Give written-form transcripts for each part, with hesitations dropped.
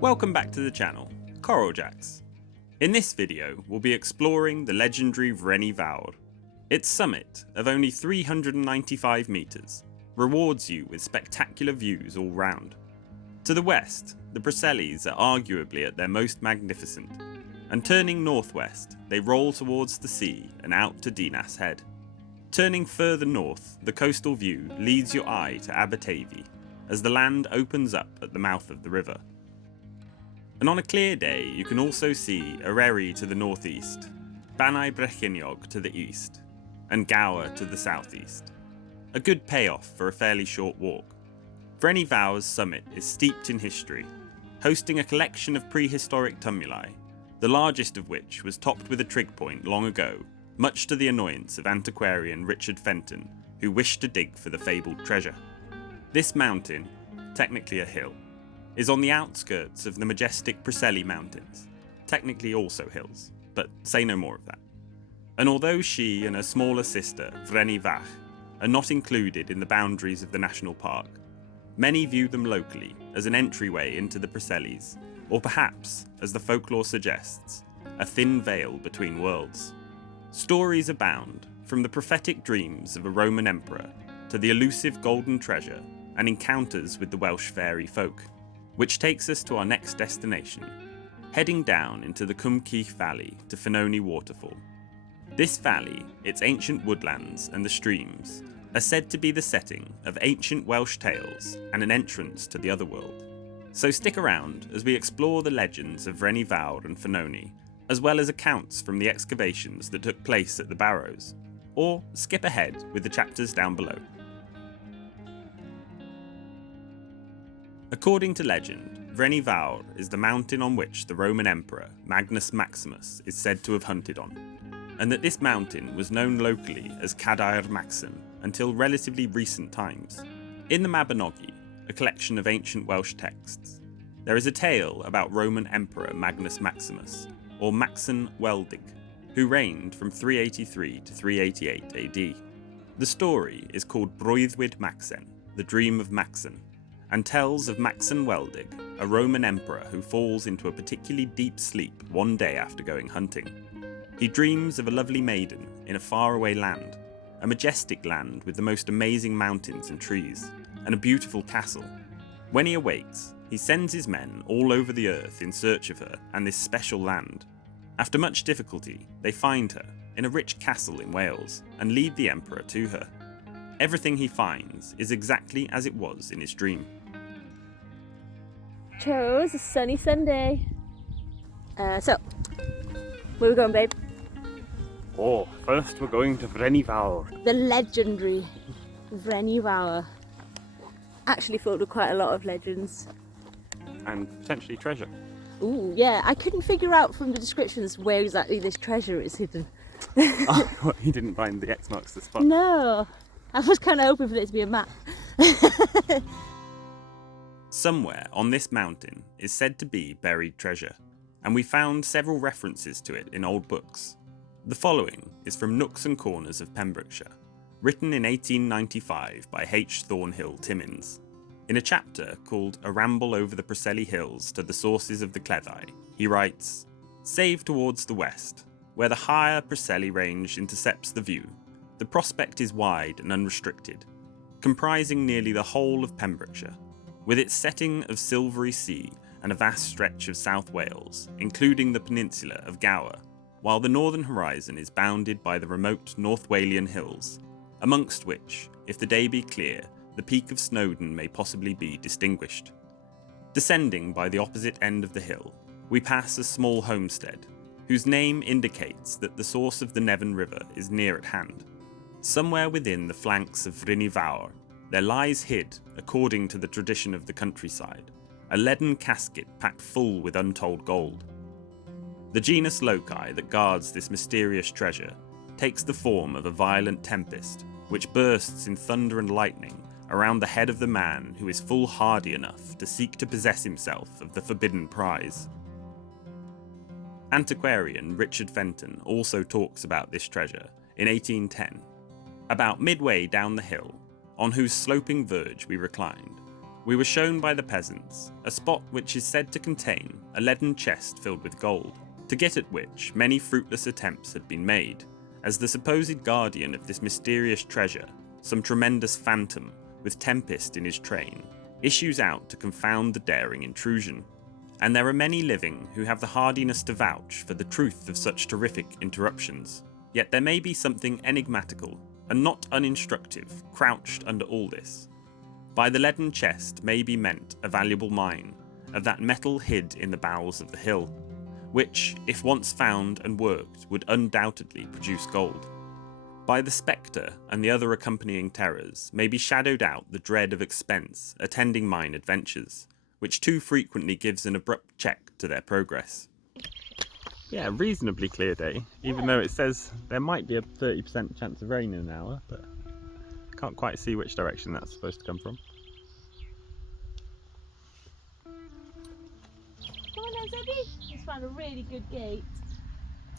Welcome back to the channel, Coraljax. In this video, we'll be exploring the legendary Frenni Fawr. Its summit, of only 395 metres, rewards you with spectacular views all round. To the west, the Preselis are arguably at their most magnificent, and turning northwest, they roll towards the sea and out to Dinas Head. Turning further north, the coastal view leads your eye to Aberteifi, as the land opens up at the mouth of the river. And on a clear day, you can also see Eryri to the northeast, Banau Brycheiniog to the east, and Gower to the southeast. A good payoff for a fairly short walk. Frenni Fawr's summit is steeped in history, hosting a collection of prehistoric tumuli, the largest of which was topped with a trig point long ago, much to the annoyance of antiquarian Richard Fenton, who wished to dig for the fabled treasure. This mountain, technically a hill, is on the outskirts of the majestic Preseli mountains, technically also hills, but say no more of that. And although she and her smaller sister, Frenni Fawr, are not included in the boundaries of the national park, many view them locally as an entryway into the Preselis, or perhaps, as the folklore suggests, a thin veil between worlds. Stories abound, from the prophetic dreams of a Roman emperor to the elusive golden treasure and encounters with the Welsh fairy folk, which takes us to our next destination, heading down into the Cwm Cych Valley to Ffynone Waterfall. This valley, its ancient woodlands and the streams, are said to be the setting of ancient Welsh tales and an entrance to the Otherworld. So stick around as we explore the legends of Frenni Fawr and Ffynone, as well as accounts from the excavations that took place at the barrows, or skip ahead with the chapters down below. According to legend, Frenni Fawr is the mountain on which the Roman emperor Magnus Maximus is said to have hunted on, and that this mountain was known locally as Cadair Macsen until relatively recent times. In the Mabinogi, a collection of ancient Welsh texts, there is a tale about Roman Emperor Magnus Maximus, or Macsen Weldig, who reigned from 383 to 388 AD. The story is called Breuddwyd Macsen, the Dream of Macsen, and tells of Macsen Weldig, a Roman emperor who falls into a particularly deep sleep one day after going hunting. He dreams of a lovely maiden in a faraway land, a majestic land with the most amazing mountains and trees, and a beautiful castle. When he awakes, he sends his men all over the earth in search of her and this special land. After much difficulty, they find her in a rich castle in Wales and lead the emperor to her. Everything he finds is exactly as it was in his dream. Chose a sunny Sunday. So, where are we going, babe? Oh, first we're going to Frenni Fawr. The legendary Frenni Fawr. Actually filled with quite a lot of legends. And potentially treasure. Ooh, yeah. I couldn't figure out from the descriptions where exactly this treasure is hidden. Oh, well, he didn't find the X marks the spot. No. I was kind of hoping for it to be a map. Somewhere on this mountain is said to be buried treasure, and we found several references to it in old books. The following is from Nooks and Corners of Pembrokeshire, written in 1895 by H. Thornhill Timmins. In a chapter called A Ramble Over the Preseli Hills to the Sources of the Cleddau, he writes, "Save towards the west, where the higher Preseli range intercepts the view, the prospect is wide and unrestricted, comprising nearly the whole of Pembrokeshire, with its setting of silvery sea and a vast stretch of South Wales, including the peninsula of Gower, while the northern horizon is bounded by the remote North Walian hills, amongst which, if the day be clear, the peak of Snowdon may possibly be distinguished. Descending by the opposite end of the hill, we pass a small homestead, whose name indicates that the source of the Nevern River is near at hand. Somewhere within the flanks of Frenni Fawr, there lies hid, according to the tradition of the countryside, a leaden casket packed full with untold gold. The genus loci that guards this mysterious treasure takes the form of a violent tempest, which bursts in thunder and lightning around the head of the man who is foolhardy enough to seek to possess himself of the forbidden prize. Antiquarian Richard Fenton also talks about this treasure in 1810. About midway down the hill, on whose sloping verge we reclined, we were shown by the peasants a spot which is said to contain a leaden chest filled with gold, to get at which many fruitless attempts had been made, as the supposed guardian of this mysterious treasure, some tremendous phantom with Tempest in his train, issues out to confound the daring intrusion. And there are many living who have the hardiness to vouch for the truth of such terrific interruptions. Yet there may be something enigmatical and not uninstructive crouched under all this. By the leaden chest may be meant a valuable mine of that metal hid in the bowels of the hill, which, if once found and worked, would undoubtedly produce gold. By the spectre and the other accompanying terrors may be shadowed out the dread of expense attending mine adventures, which too frequently gives an abrupt check to their progress. Yeah, reasonably clear day, even though it says there might be a 30% chance of rain in an hour, but I can't quite see which direction that's supposed to come from. Come on then, Zebby. Just found a really good gate.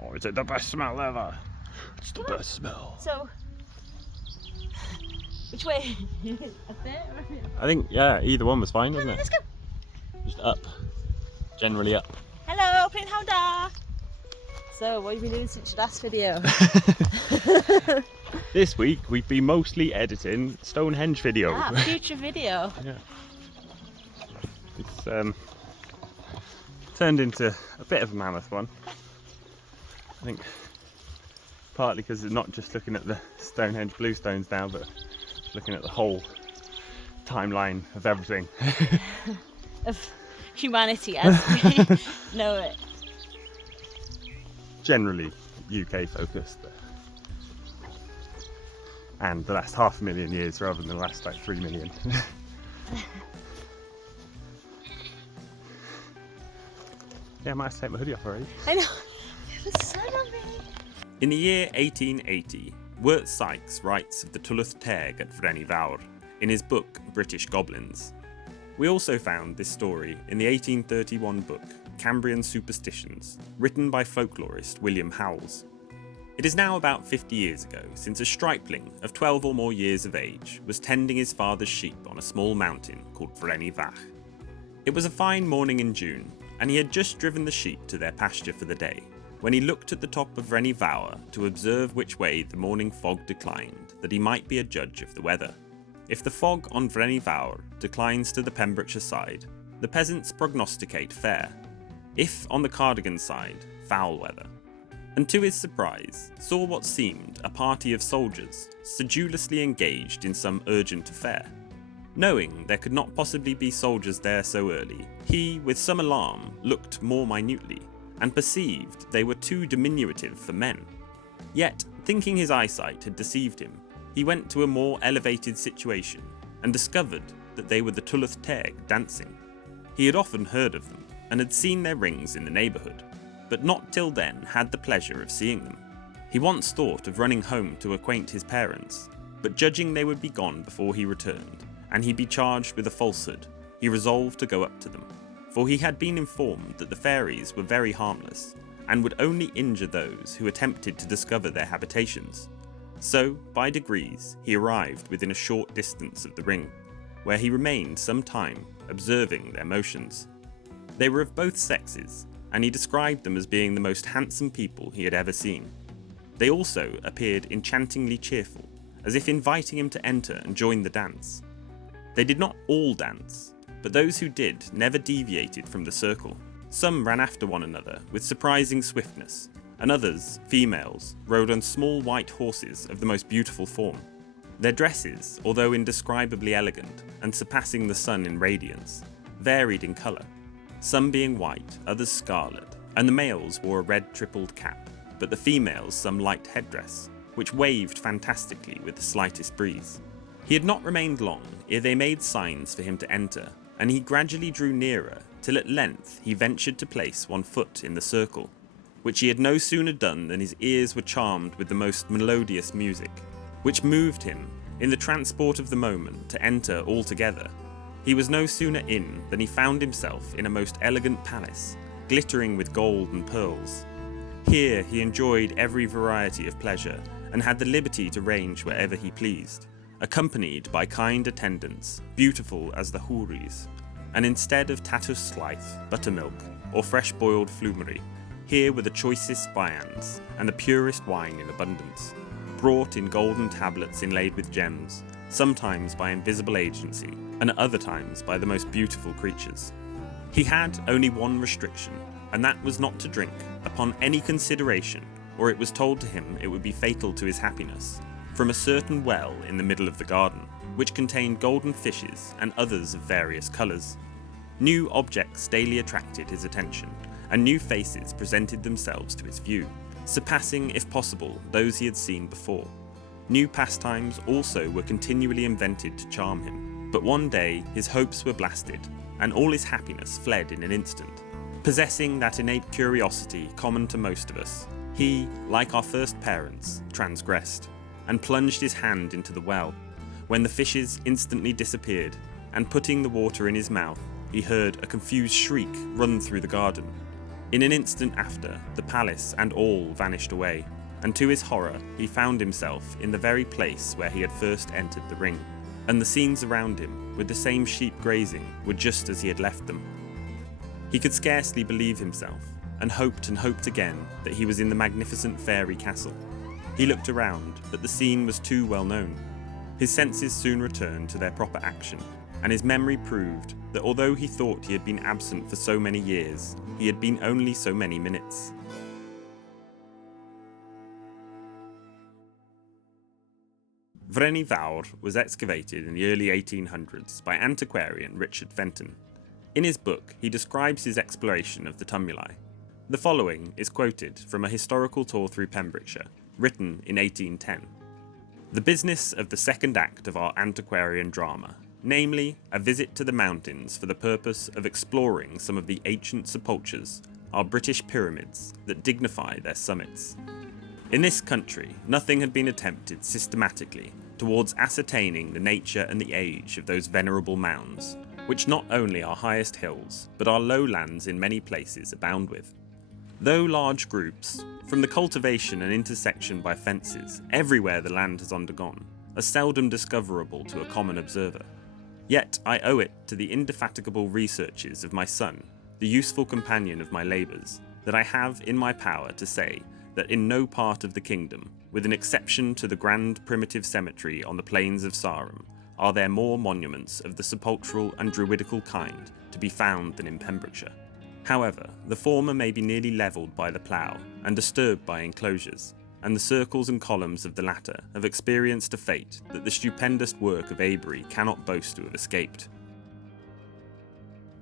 Oh, is it the best smell ever? It's the best smell. So, which way? Up there or up here? I think, yeah, either one was fine, wasn't it? Let's go. Just up. Generally up. Hello, Print Howda. So, what have you been doing since your last video? This week we've been mostly editing Stonehenge video. Future video. Yeah. It's turned into a bit of a mammoth one. I think partly because it's not just looking at the Stonehenge bluestones now, but looking at the whole timeline of everything. Of humanity as we know it. Generally UK focused. And the last 500,000 years rather than the last like 3 million. Yeah, I might have to take my hoodie off already. I know. The sun on me. In the year 1880, Wirt Sykes writes of the Tylwyth Teg at Frenni Fawr in his book British Goblins. We also found this story in the 1831 book Cambrian Superstitions, written by folklorist William Howells. It is now about 50 years ago since a stripling of 12 or more years of age was tending his father's sheep on a small mountain called Frenni Fawr. It was a fine morning in June, and he had just driven the sheep to their pasture for the day, when he looked at the top of Frenni Fawr to observe which way the morning fog declined, that he might be a judge of the weather. If the fog on Frenni Fawr declines to the Pembrokeshire side, the peasants prognosticate fair. If on the Cardigan side, foul weather. And to his surprise, saw what seemed a party of soldiers sedulously engaged in some urgent affair. Knowing there could not possibly be soldiers there so early, he, with some alarm, looked more minutely, and perceived they were too diminutive for men. Yet, thinking his eyesight had deceived him, he went to a more elevated situation, and discovered that they were the Tylwyth Teg dancing. He had often heard of them, and had seen their rings in the neighbourhood, but not till then had the pleasure of seeing them. He once thought of running home to acquaint his parents, but judging they would be gone before he returned, and he be charged with a falsehood, he resolved to go up to them, for he had been informed that the fairies were very harmless, and would only injure those who attempted to discover their habitations. So, by degrees, he arrived within a short distance of the ring, where he remained some time, observing their motions. They were of both sexes, and he described them as being the most handsome people he had ever seen. They also appeared enchantingly cheerful, as if inviting him to enter and join the dance. They did not all dance, but those who did never deviated from the circle. Some ran after one another with surprising swiftness, and others, females, rode on small white horses of the most beautiful form. Their dresses, although indescribably elegant and surpassing the sun in radiance, varied in colour, some being white, others scarlet, and the males wore a red tripled cap, but the females some light headdress, which waved fantastically with the slightest breeze. He had not remained long ere they made signs for him to enter, and he gradually drew nearer till at length he ventured to place one foot in the circle, which he had no sooner done than his ears were charmed with the most melodious music, which moved him, in the transport of the moment, to enter altogether. He was no sooner in than he found himself in a most elegant palace, glittering with gold and pearls. Here he enjoyed every variety of pleasure, and had the liberty to range wherever he pleased, accompanied by kind attendants, beautiful as the houris, and instead of tatus slaith, buttermilk, or fresh-boiled flummery, here were the choicest viands and the purest wine in abundance, brought in golden tablets inlaid with gems, sometimes by invisible agency, and at other times by the most beautiful creatures. He had only one restriction, and that was not to drink upon any consideration, or it was told to him it would be fatal to his happiness, from a certain well in the middle of the garden, which contained golden fishes and others of various colours. New objects daily attracted his attention, and new faces presented themselves to his view, surpassing, if possible, those he had seen before. New pastimes also were continually invented to charm him, but one day his hopes were blasted, and all his happiness fled in an instant. Possessing that innate curiosity common to most of us, he, like our first parents, transgressed, and plunged his hand into the well, when the fishes instantly disappeared, and putting the water in his mouth, he heard a confused shriek run through the garden. In an instant after, the palace and all vanished away, and to his horror he found himself in the very place where he had first entered the ring, and the scenes around him, with the same sheep grazing, were just as he had left them. He could scarcely believe himself, and hoped again that he was in the magnificent fairy castle. He looked around, but the scene was too well known. His senses soon returned to their proper action, and his memory proved that although he thought he had been absent for so many years, he had been only so many minutes. Frenni Fawr was excavated in the early 1800s by antiquarian Richard Fenton. In his book, he describes his exploration of the tumuli. The following is quoted from a historical tour through Pembrokeshire, written in 1810. The business of the second act of our antiquarian drama, namely, a visit to the mountains for the purpose of exploring some of the ancient sepulchres, are British pyramids that dignify their summits. In this country, nothing had been attempted systematically towards ascertaining the nature and the age of those venerable mounds, which not only our highest hills, but our lowlands in many places abound with. Though large groups, from the cultivation and intersection by fences everywhere the land has undergone, are seldom discoverable to a common observer, yet I owe it to the indefatigable researches of my son, the useful companion of my labours, that I have in my power to say that in no part of the kingdom, with an exception to the grand primitive cemetery on the plains of Sarum, are there more monuments of the sepulchral and druidical kind to be found than in Pembrokeshire. However, the former may be nearly levelled by the plough and disturbed by enclosures, and the circles and columns of the latter have experienced a fate that the stupendous work of Avery cannot boast to have escaped.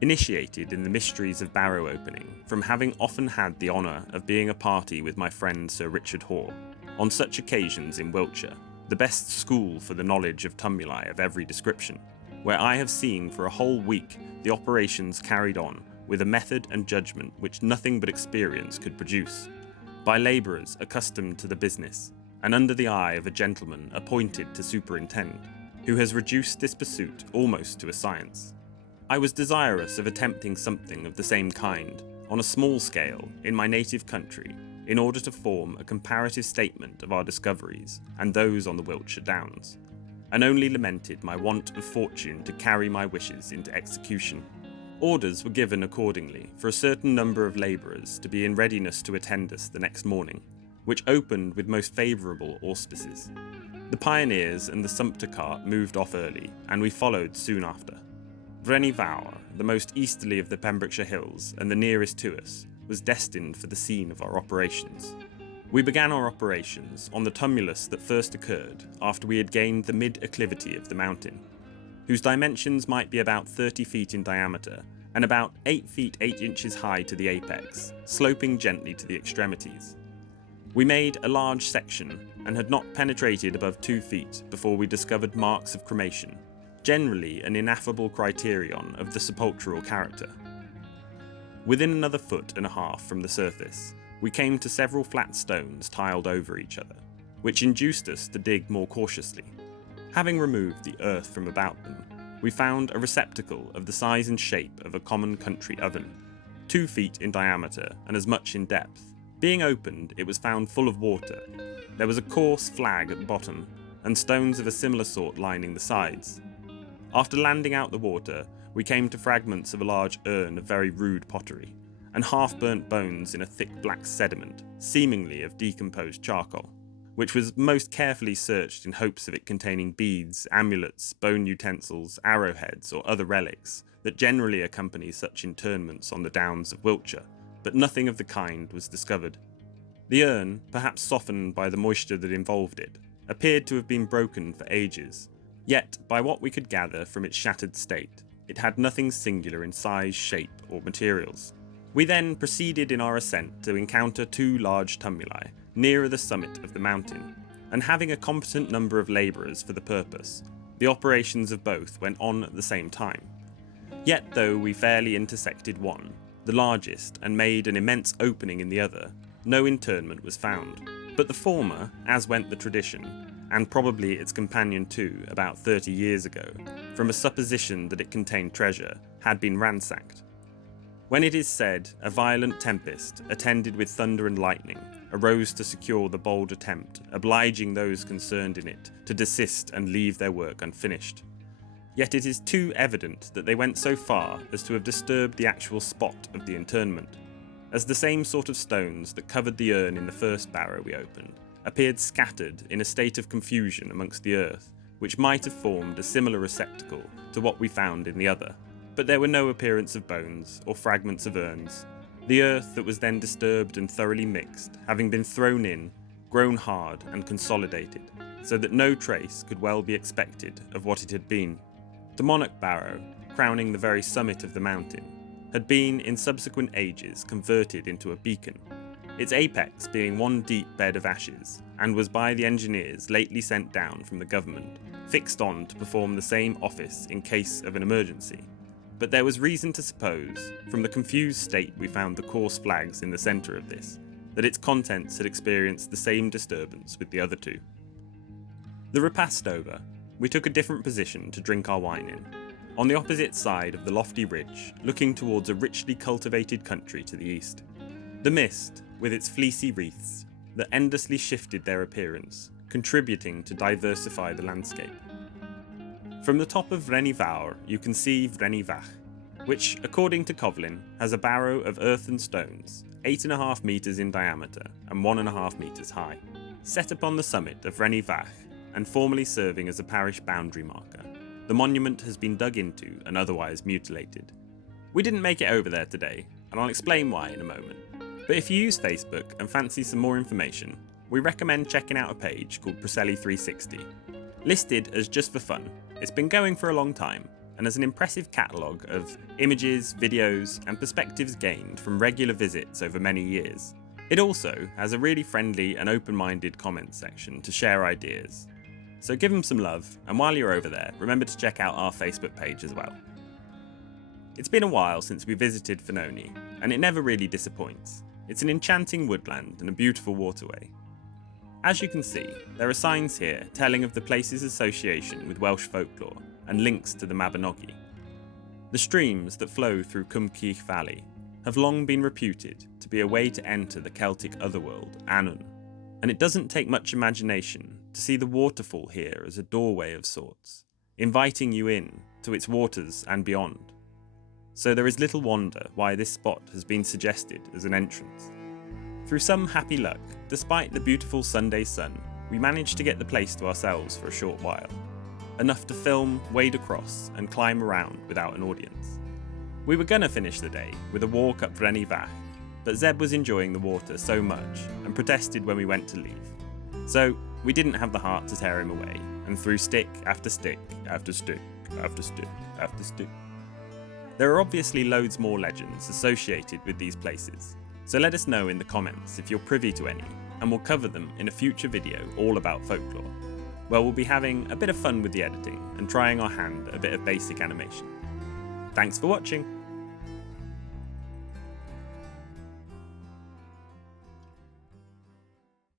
Initiated in the mysteries of barrow opening, from having often had the honour of being a party with my friend Sir Richard Hoare, on such occasions in Wiltshire, the best school for the knowledge of tumuli of every description, where I have seen for a whole week the operations carried on with a method and judgment which nothing but experience could produce, by labourers accustomed to the business, and under the eye of a gentleman appointed to superintend, who has reduced this pursuit almost to a science. I was desirous of attempting something of the same kind, on a small scale, in my native country, in order to form a comparative statement of our discoveries and those on the Wiltshire Downs, and only lamented my want of fortune to carry my wishes into execution. Orders were given accordingly for a certain number of labourers to be in readiness to attend us the next morning, which opened with most favourable auspices. The pioneers and the sumpter cart moved off early, and we followed soon after. Frenni Fawr, the most easterly of the Pembrokeshire hills and the nearest to us, was destined for the scene of our operations. We began our operations on the tumulus that first occurred after we had gained the mid-acclivity of the mountain, whose dimensions might be about 30 feet in diameter and about 8 feet 8 inches high to the apex, sloping gently to the extremities. We made a large section and had not penetrated above 2 feet before we discovered marks of cremation, generally an ineffable criterion of the sepulchral character. Within another foot and a half from the surface, we came to several flat stones tiled over each other, which induced us to dig more cautiously. Having removed the earth from about them, we found a receptacle of the size and shape of a common country oven, 2 feet in diameter and as much in depth. Being opened, it was found full of water. There was a coarse flag at the bottom, and stones of a similar sort lining the sides. After landing out the water, we came to fragments of a large urn of very rude pottery, and half-burnt bones in a thick black sediment, seemingly of decomposed charcoal, which was most carefully searched in hopes of it containing beads, amulets, bone utensils, arrowheads, or other relics that generally accompany such interments on the downs of Wiltshire, but nothing of the kind was discovered. The urn, perhaps softened by the moisture that involved it, appeared to have been broken for ages, yet, by what we could gather from its shattered state, it had nothing singular in size, shape, or materials. We then proceeded in our ascent to encounter two large tumuli nearer the summit of the mountain, and having a competent number of labourers for the purpose, the operations of both went on at the same time. Yet though we fairly intersected one, the largest, and made an immense opening in the other, no interment was found, but the former, as went the tradition, and probably its companion too about 30 years ago, from a supposition that it contained treasure, had been ransacked. When it is said a violent tempest, attended with thunder and lightning, arose to secure the bold attempt, obliging those concerned in it to desist and leave their work unfinished. Yet it is too evident that they went so far as to have disturbed the actual spot of the interment, as the same sort of stones that covered the urn in the first barrow we opened appeared scattered in a state of confusion amongst the earth, which might have formed a similar receptacle to what we found in the other. But there were no appearance of bones or fragments of urns, the earth that was then disturbed and thoroughly mixed having been thrown in, grown hard and consolidated, so that no trace could well be expected of what it had been. The monarch barrow, crowning the very summit of the mountain, had been in subsequent ages converted into a beacon, its apex being one deep bed of ashes, and was by the engineers lately sent down from the government, fixed on to perform the same office in case of an emergency. But there was reason to suppose, from the confused state we found the coarse flags in the centre of this, that its contents had experienced the same disturbance with the other two. The repast over, we took a different position to drink our wine in, on the opposite side of the lofty ridge, looking towards a richly cultivated country to the east. The mist, with its fleecy wreaths, that endlessly shifted their appearance, contributing to diversify the landscape. From the top of Frenni Fawr you can see Frenni Fach, which, according to Covelin, has a barrow of earth and stones, 8.5 metres in diameter and 1.5 metres high, set upon the summit of Frenni Fach and formerly serving as a parish boundary marker. The monument has been dug into and otherwise mutilated. We didn't make it over there today, and I'll explain why in a moment. But if you use Facebook and fancy some more information, we recommend checking out a page called Preseli 360. Listed as just for fun, it's been going for a long time and has an impressive catalogue of images, videos, and perspectives gained from regular visits over many years. It also has a really friendly and open-minded comments section to share ideas. So give them some love, and while you're over there, remember to check out our Facebook page as well. It's been a while since we visited Ffynone, and it never really disappoints. It's an enchanting woodland and a beautiful waterway. As you can see, there are signs here telling of the place's association with Welsh folklore and links to the Mabinogi. The streams that flow through Cwm Cych Valley have long been reputed to be a way to enter the Celtic Otherworld, Annwn, and it doesn't take much imagination to see the waterfall here as a doorway of sorts, inviting you in to its waters and beyond. So there is little wonder why this spot has been suggested as an entrance. Through some happy luck, despite the beautiful Sunday sun, we managed to get the place to ourselves for a short while, enough to film, wade across, and climb around without an audience. We were gonna finish the day with a walk up Frenni Fawr, but Zeb was enjoying the water so much and protested when we went to leave. So we didn't have the heart to tear him away, and threw stick after stick after stick after stick after stick. There are obviously loads more legends associated with these places, so let us know in the comments if you're privy to any, and we'll cover them in a future video all about folklore, where we'll be having a bit of fun with the editing and trying our hand at a bit of basic animation. Thanks for watching!